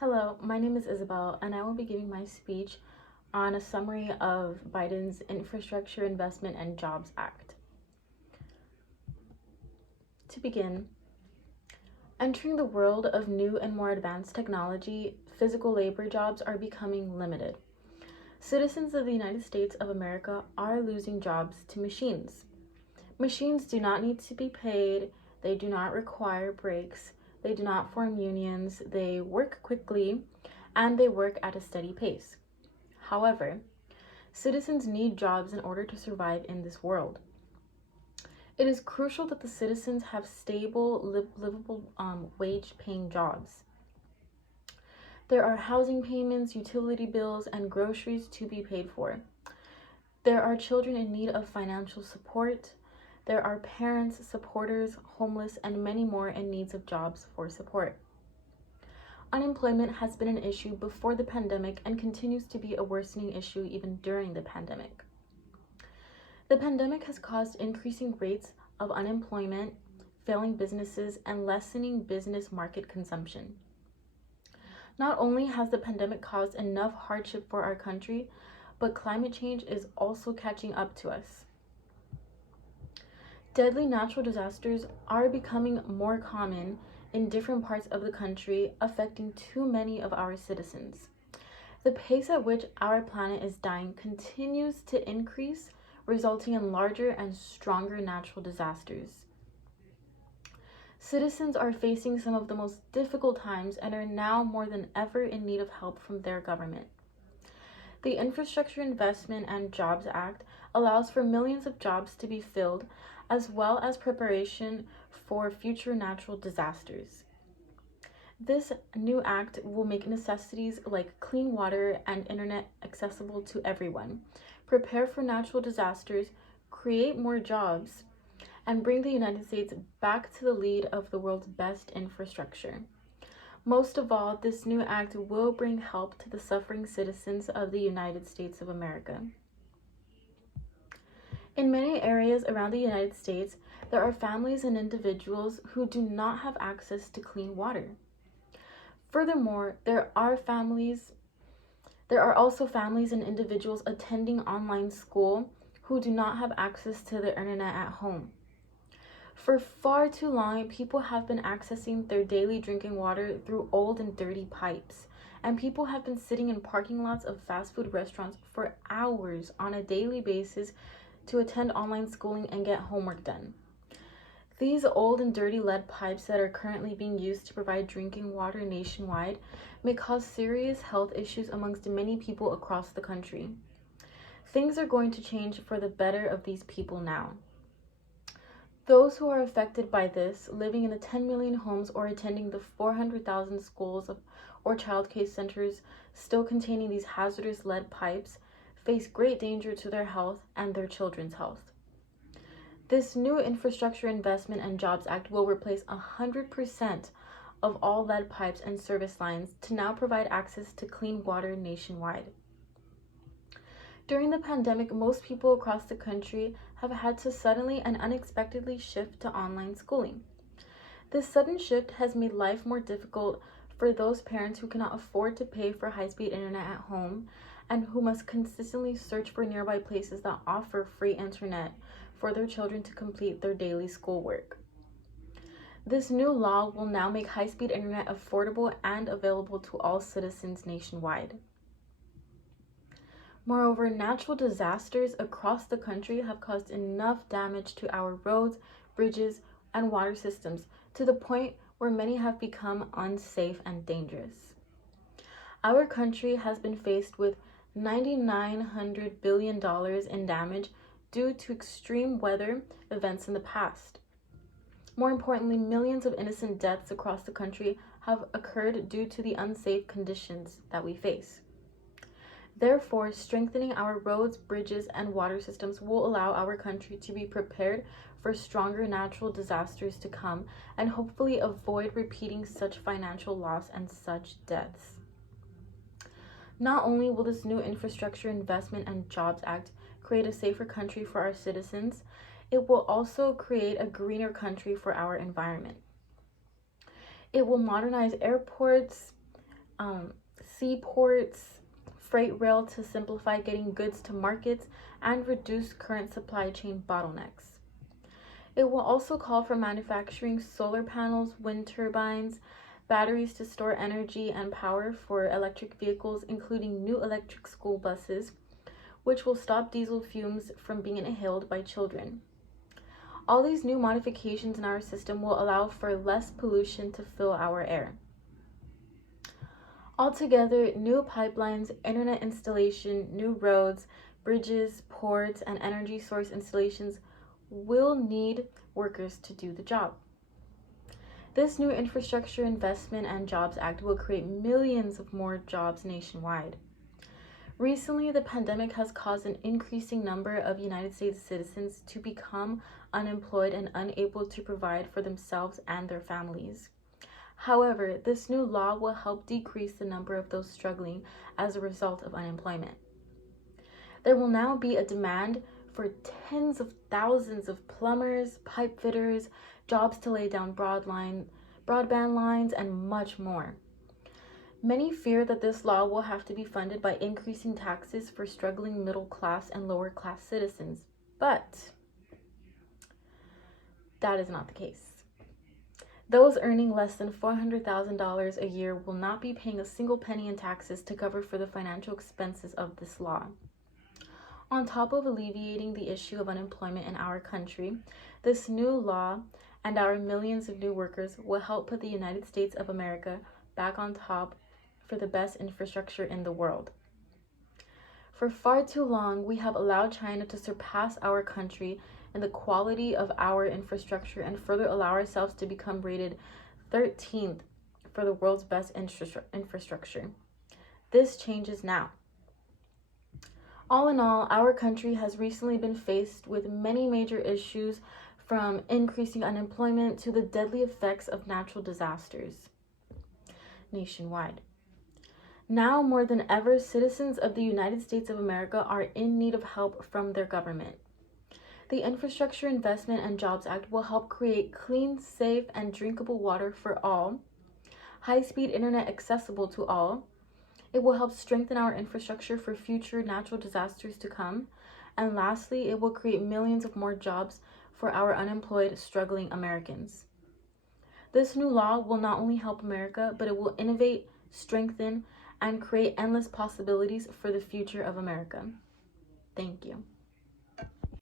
Hello, my name is Isabel, and I will be giving my speech on a summary of Biden's Infrastructure Investment and Jobs Act. To begin, entering the world of new and more advanced technology, physical labor jobs are becoming limited. Citizens of the United States of America are losing jobs to machines. Machines do not need to be paid, they do not require breaks, they do not form unions, they work quickly, and they work at a steady pace. However, citizens need jobs in order to survive in this world. It is crucial that the citizens have stable, livable wage-paying jobs. There are housing payments, utility bills, and groceries to be paid for. There are children in need of financial support. There are parents, supporters, homeless, and many more in need of jobs for support. Unemployment has been an issue before the pandemic and continues to be a worsening issue even during the pandemic. The pandemic has caused increasing rates of unemployment, failing businesses, and lessening business market consumption. Not only has the pandemic caused enough hardship for our country, but climate change is also catching up to us. Deadly natural disasters are becoming more common in different parts of the country, affecting too many of our citizens. The pace at which our planet is dying continues to increase, resulting in larger and stronger natural disasters. Citizens are facing some of the most difficult times and are now more than ever in need of help from their government. The Infrastructure Investment and Jobs Act allows for millions of jobs to be filled, as well as preparation for future natural disasters. This new act will make necessities like clean water and internet accessible to everyone, prepare for natural disasters, create more jobs, and bring the United States back to the lead of the world's best infrastructure. Most of all, this new act will bring help to the suffering citizens of the United States of America. In many areas around the United States, there are families and individuals who do not have access to clean water. Furthermore, there are also families and individuals attending online school who do not have access to the internet at home. For far too long, people have been accessing their daily drinking water through old and dirty pipes, and people have been sitting in parking lots of fast food restaurants for hours on a daily basis to attend online schooling and get homework done. These old and dirty lead pipes that are currently being used to provide drinking water nationwide may cause serious health issues amongst many people across the country. Things are going to change for the better of these people now. Those who are affected by this, living in the 10 million homes or attending the 400,000 schools or child care centers still containing these hazardous lead pipes, face great danger to their health and their children's health. This new Infrastructure Investment and Jobs Act will replace 100% of all lead pipes and service lines to now provide access to clean water nationwide. During the pandemic, most people across the country have had to suddenly and unexpectedly shift to online schooling. This sudden shift has made life more difficult for those parents who cannot afford to pay for high-speed internet at home and who must consistently search for nearby places that offer free internet for their children to complete their daily schoolwork. This new law will now make high-speed internet affordable and available to all citizens nationwide. Moreover, natural disasters across the country have caused enough damage to our roads, bridges, and water systems to the point where many have become unsafe and dangerous. Our country has been faced with $9,900 billion in damage due to extreme weather events in the past. More importantly, millions of innocent deaths across the country have occurred due to the unsafe conditions that we face. Therefore, strengthening our roads, bridges, and water systems will allow our country to be prepared for stronger natural disasters to come and hopefully avoid repeating such financial loss and such deaths. Not only will this new Infrastructure Investment and Jobs Act create a safer country for our citizens, it will also create a greener country for our environment. It will modernize airports, seaports, freight rail to simplify getting goods to markets and reduce current supply chain bottlenecks. It will also call for manufacturing solar panels, wind turbines, batteries to store energy and power for electric vehicles, including new electric school buses, which will stop diesel fumes from being inhaled by children. All these new modifications in our system will allow for less pollution to fill our air. Altogether, new pipelines, internet installation, new roads, bridges, ports, and energy source installations will need workers to do the job. This new Infrastructure Investment and Jobs Act will create millions of more jobs nationwide. Recently, the pandemic has caused an increasing number of United States citizens to become unemployed and unable to provide for themselves and their families. However, this new law will help decrease the number of those struggling as a result of unemployment. There will now be a demand for tens of thousands of plumbers, pipe fitters, jobs to lay down broadband lines, and much more. Many fear that this law will have to be funded by increasing taxes for struggling middle class and lower class citizens, but that is not the case. Those earning less than $400,000 a year will not be paying a single penny in taxes to cover for the financial expenses of this law. On top of alleviating the issue of unemployment in our country, this new law and our millions of new workers will help put the United States of America back on top for the best infrastructure in the world. For far too long, we have allowed China to surpass our country in the quality of our infrastructure and further allow ourselves to become rated 13th for the world's best infrastructure. This changes now. All in all, our country has recently been faced with many major issues, from increasing unemployment to the deadly effects of natural disasters nationwide. Now more than ever, citizens of the United States of America are in need of help from their government. The Infrastructure Investment and Jobs Act will help create clean, safe, and drinkable water for all, high-speed internet accessible to all. It will help strengthen our infrastructure for future natural disasters to come. And lastly, it will create millions of more jobs for our unemployed, struggling Americans. This new law will not only help America, but it will innovate, strengthen, and create endless possibilities for the future of America. Thank you.